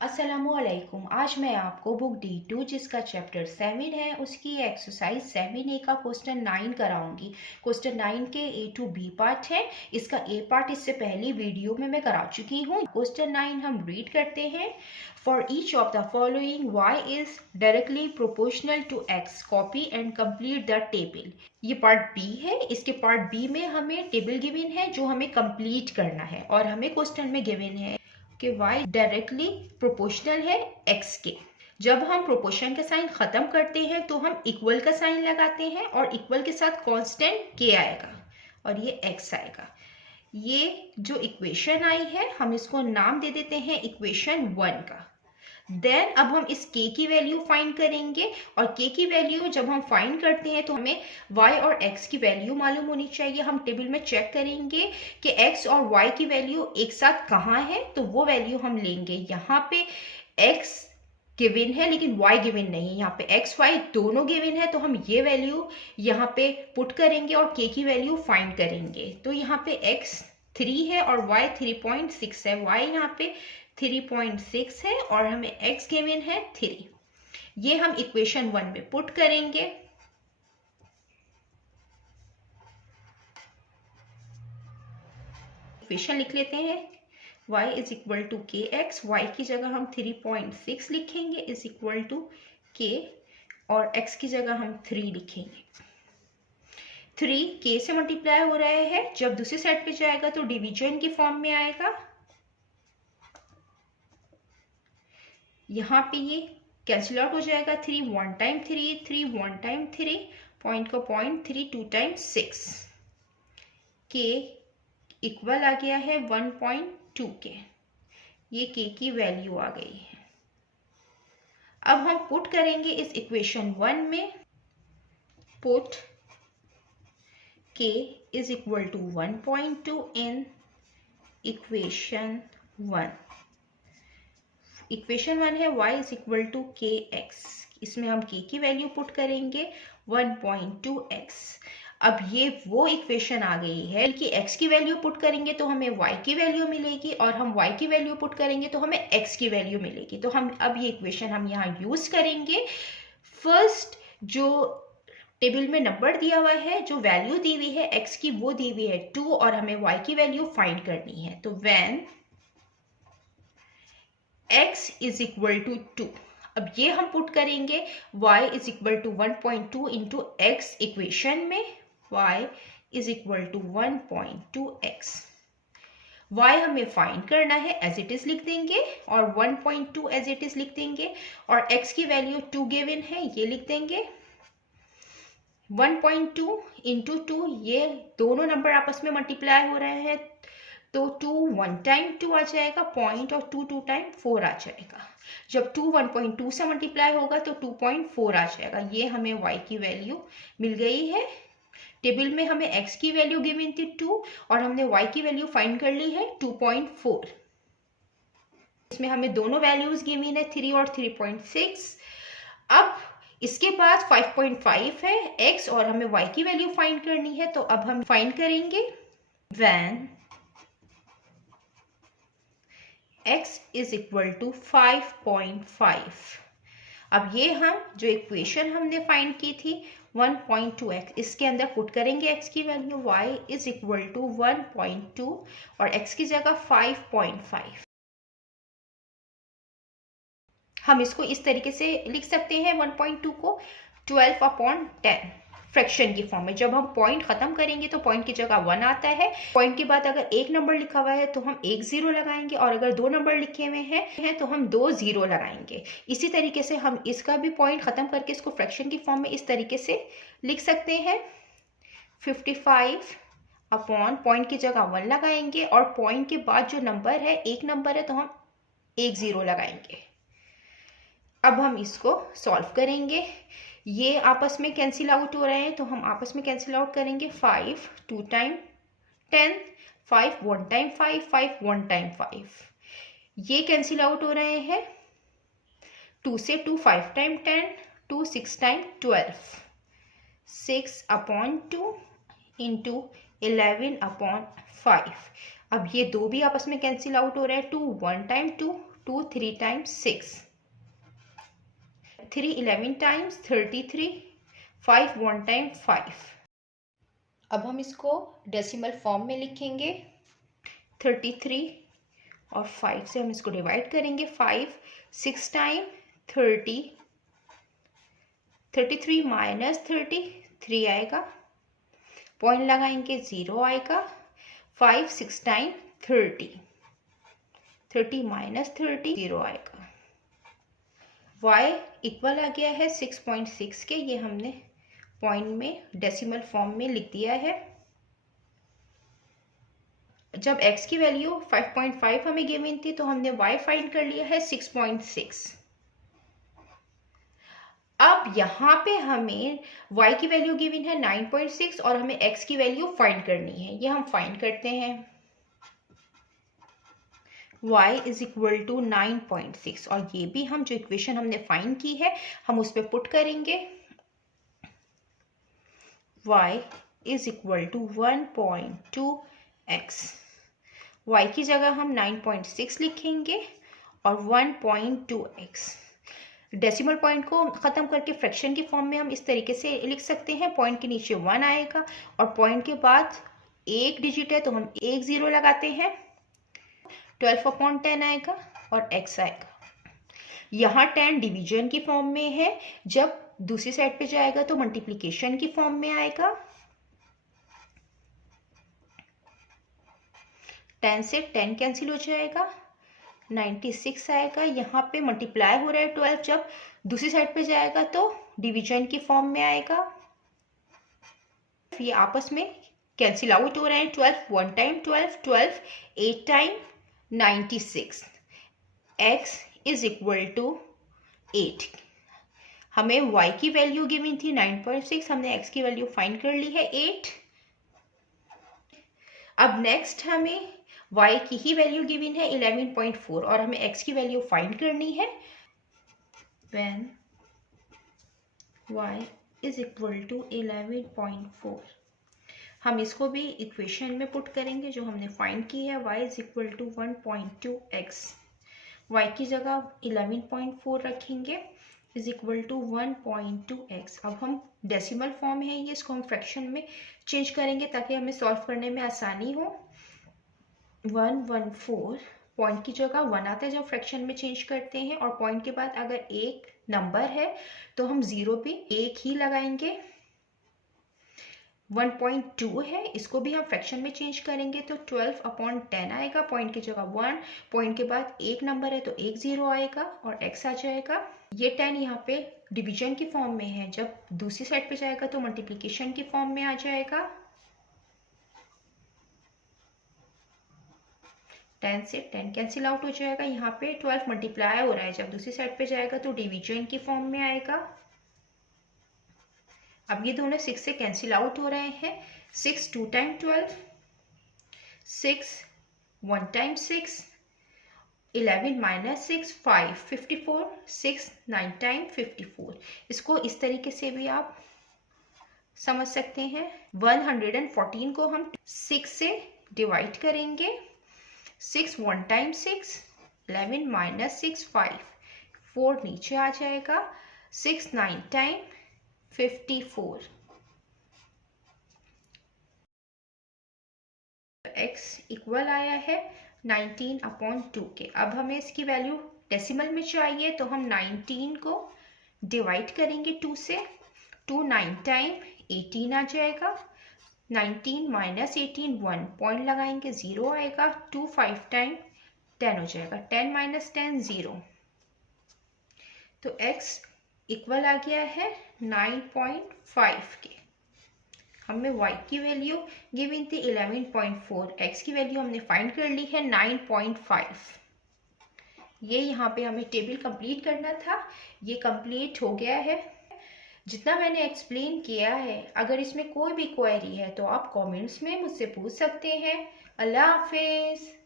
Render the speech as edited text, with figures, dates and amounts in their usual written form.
अस्सलामुअलैकुम। आज मैं आपको बुक D2 जिसका चैप्टर 7 है उसकी एक्सरसाइज 7A का क्वेश्चन 9 कराऊंगी। क्वेश्चन 9 के A to B पार्ट है। इसका A पार्ट इससे पहली वीडियो में मैं करा चुकी हूँ। क्वेश्चन 9 हम रीड करते हैं। For each of the following y is directly proportional to x, copy and complete the table. ये पार्ट बी है। इसके पार्ट बी में हमें टेबल गिवन है जो हमें कंप्लीट करना है और हमें क्वेश्चन में गिवन है कि y डायरेक्टली प्रोपोर्शनल है x के। जब हम प्रोपोर्शन का साइन खत्म करते हैं तो हम इक्वल का साइन लगाते हैं और इक्वल के साथ कांस्टेंट k आएगा और ये x आएगा। ये जो इक्वेशन आई है हम इसको नाम दे देते हैं इक्वेशन 1 का। देन अब हम इस k की वैल्यू फाइंड करेंगे और k की वैल्यू जब हम फाइंड करते हैं तो हमें y और x की वैल्यू मालूम होनी चाहिए। हम टेबल में चेक करेंगे कि x और y की वैल्यू एक साथ कहाँ है, तो वो वैल्यू हम लेंगे। यहाँ पे x गिवन है लेकिन y गिवन नहीं, यहाँ पे x y दोनों गिवन है, तो हम ये वैल्यू यहाँ पे पुट करेंगे और k की वैल्यू फाइंड करेंगे। तो यहाँ पे x 3 है और y 3.6 है। y यहाँ पे 3.6 है और हमें x गिवन है 3। ये हम इक्वेशन 1 में पुट करेंगे। इक्वेशन लिख लेते हैं। y is equal to k x, y की जगह हम 3.6 लिखेंगे इज इक्वल टू k और x की जगह हम 3 लिखेंगे। 3 k से मल्टीप्लाई हो रहा है, जब दूसरी साइड पे जाएगा तो डिवीजन की फॉर्म में आएगा। यहाँ पे ये कैंसिल आउट हो जाएगा। 3 1 टाइम 3, 3 1 टाइम 3, पॉइंट का पॉइंट 3 2 टाइम 6, के इक्वल आ गया है 1.2 के। ये के की वैल्यू आ गई है। अब हम पुट करेंगे इस इक्वेशन 1 में। Put k is equal to 1.2 in equation 1। Equation 1 है y is equal to k x, इसमें हम k की वैल्यू पुट करेंगे 1.2x। अब ये वो इक्वेशन आ गई है कि x की वैल्यू पुट करेंगे तो हमें y की वैल्यू मिलेगी और हम y की वैल्यू पुट करेंगे तो हमें x की वैल्यू मिलेगी। तो हम अब ये इक्वेशन हम यहाँ यूज करेंगे। फर्स्ट जो टेबल में नंबर दिया हुआ है, जो वैल्यू दी हुई है x की वो दी हुई है 2 और हमें y की वैल्यू फाइंड करनी है। तो when x is equal to 2, अब ये हम पुट करेंगे y is equal to 1.2 into x equation में। y is equal to 1.2x। y हमें फाइंड करना है, एज इट इज लिख देंगे और 1.2 एज इट इज लिख देंगे और x की वैल्यू 2 गिवन है, ये लिख देंगे। 1.2 इंटू 2, ये दोनों नंबर आपस में मल्टीप्लाई हो रहे हैं तो 2 1 टाइम 2 आ जाएगा पॉइंट और 2 2 टाइम 4 आ जाएगा। जब 2 1.2 से मल्टीप्लाई होगा तो 2.4 आ जाएगा। ये हमें y की वैल्यू मिल गई है। टेबल में हमें x की वैल्यू गिवन थी 2 और हमने y की वैल्यू फाइंड कर ली है 2.4। इसमें हमें दोनों वैल्यूज गिवन है 3 और 3.6। अब इसके बाद 5.5 है x और हमें y की वैल्यू फाइंड करनी है, तो अब हम फाइंड करेंगे when x is equal to 5.5। अब ये हम जो इक्वेशन हमने फाइंड की थी 1.2x, इसके अंदर पुट करेंगे x की value y is equal to 1.2 और x की जगह 5.5। हम इसको इस तरीके से लिख सकते हैं 1.2 को 12/10 फ्रैक्शन की फॉर्म में। जब हम पॉइंट खत्म करेंगे तो पॉइंट की जगह 1 आता है। पॉइंट के बाद अगर एक नंबर लिखा हुआ है तो हम एक जीरो लगाएंगे और अगर 2 नंबर लिखे हुए हैं तो हम 2 जीरो लगाएंगे। इसी तरीके से हम इसका भी पॉइंट खत्म करके इसको फ्रैक्शन की फॉर्म में इस तरीके से लिख सकते हैं। 55 अपॉन पॉइंट की जगह 1 लगाएंगे और पॉइंट के बाद जो नंबर है एक नंबर है तो हम एक जीरो लगाएंगे। अब हम इसको सॉल्व करेंगे। ये आपस में कैंसिल आउट हो रहे हैं तो हम आपस में कैंसिल आउट करेंगे। 5 2 टाइम 10, 5 1 टाइम 5, 5 1 टाइम 5, ये कैंसिल आउट हो रहे हैं। 2 से 2 5 टाइम 10, 2 6 टाइम 12, 6/2 इंटू 11/5। अब ये दो भी आपस में कैंसिल आउट हो रहे हैं। 2 1 टाइम 2, 2 3 टाइम्स 6, 3 11 टाइम्स 33, 5 1 टाइम 5। अब हम इसको डेसिमल फॉर्म में लिखेंगे। 33 और 5 से हम इसको डिवाइड करेंगे। 5 6 टाइम 30, 33 माइनस 30 3 आएगा, पॉइंट लगाएंगे 0 आएगा। 5 6 टाइम 30, 30 माइनस 30 0 आएगा। y इक्वल आ गया है 6.6 के, ये हमने पॉइंट में डेसिमल फॉर्म में लिख दिया है। जब x की वैल्यू 5.5 हमें गिवन थी तो हमने y फाइंड कर लिया है 6.6। अब यहाँ पे हमें y की वैल्यू गिवन है 9.6 और हमें x की वैल्यू फाइंड करनी है। ये हम फाइंड करते हैं। y इज इक्वल टू 9.6 और ये भी हम जो इक्वेशन हमने फाइंड की है हम उस पर पुट करेंगे। y is equal to 1.2x। y की जगह हम 9.6 लिखेंगे और 1.2x। डेसिमल पॉइंट को ख़त्म करके फ्रैक्शन की फॉर्म में हम इस तरीके से लिख सकते हैं। पॉइंट के नीचे 1 आएगा और पॉइंट के बाद एक डिजिट है तो हम एक 0 लगाते हैं। 12/10 आएगा और x आएगा। यहाँ 10 डिवीजन की फॉर्म में है, जब दूसरी साइड पे जाएगा तो मल्टीप्लिकेशन की फॉर्म में आएगा। 10 से 10 कैंसिल हो जाएगा, 96 आएगा। यहाँ पे मल्टीप्लाई हो रहा है 12, जब दूसरी साइड पे जाएगा तो डिवीजन की फॉर्म में आएगा। ये आपस में कैंसिल आउट हो रहे हैं। 12 1 time 12, 12 8 time 96। x is equal to 8। हमें y की वैल्यू गिवन थी 9.6, हमने x की वैल्यू फाइंड कर ली है 8। अब नेक्स्ट हमें y की ही वैल्यू गिवन है 11.4 और हमें x की वैल्यू फाइंड करनी है। When y is equal to 11.4, हम इसको भी इक्वेशन में पुट करेंगे जो हमने फाइंड की है। y is equal to 1.2x, y की जगह 11.4 रखेंगे इज इक्वल टू 1.2x। अब हम डेसिमल फॉर्म है ये, इसको हम फ्रैक्शन में चेंज करेंगे ताकि हमें सॉल्व करने में आसानी हो। 114, पॉइंट की जगह 1 आता है जब फ्रैक्शन में चेंज करते हैं, और पॉइंट के बाद अगर एक नंबर है तो हम 0 पे एक ही लगाएंगे। 1.2 है, इसको भी हम फ्रैक्शन में चेंज करेंगे तो 12/10 आएगा। पॉइंट की जगह 1, पॉइंट के बाद एक नंबर है तो एक 0 आएगा और x आ जाएगा। ये 10 यहाँ पे डिवीजन की फॉर्म में है, जब दूसरी साइड पे जाएगा तो मल्टीप्लिकेशन की फॉर्म में आ जाएगा। 10 से 10 कैंसिल आउट हो जाएगा। यहाँ पे 12 मल्टीप्लाई हो रहा है, जब दूसरी साइड पे जाएगा तो डिवीजन की फॉर्म में आएगा। अब ये दोनों 6 से कैंसिल आउट हो रहे हैं। 6 2 टाइम 12, 6 1 टाइम 6, 11 माइनस 6 5, 54, 6 9 टाइम 54। इसको इस तरीके से भी आप समझ सकते हैं। 114 को हम 6 से डिवाइड करेंगे। 6 1 टाइम 6, 11 माइनस 6 5, 4 नीचे आ जाएगा। 6 9 टाइम 54। x इक्वल आया है 19/2 के। अब हमें इसकी वैल्यू डेसिमल में चाहिए तो हम 19 को डिवाइड करेंगे 2 से। 2 9 टाइम 18 आ जाएगा। 19 माइनस 18 1, पॉइंट लगाएंगे 0 आएगा। 2 5 टाइम 10 हो जाएगा। 10 माइनस 10 0, तो x इक्वल आ गया है 9.5 के। हमें y की वैल्यू गिवन थी 11.4, x की वैल्यू हमने फाइंड कर ली है 9.5। ये यहाँ पे हमें टेबल कंप्लीट करना था, ये कंप्लीट हो गया है। जितना मैंने एक्सप्लेन किया है, अगर इसमें कोई भी क्वेरी है तो आप कमेंट्स में मुझसे पूछ सकते हैं। अल्लाह हाफिज़।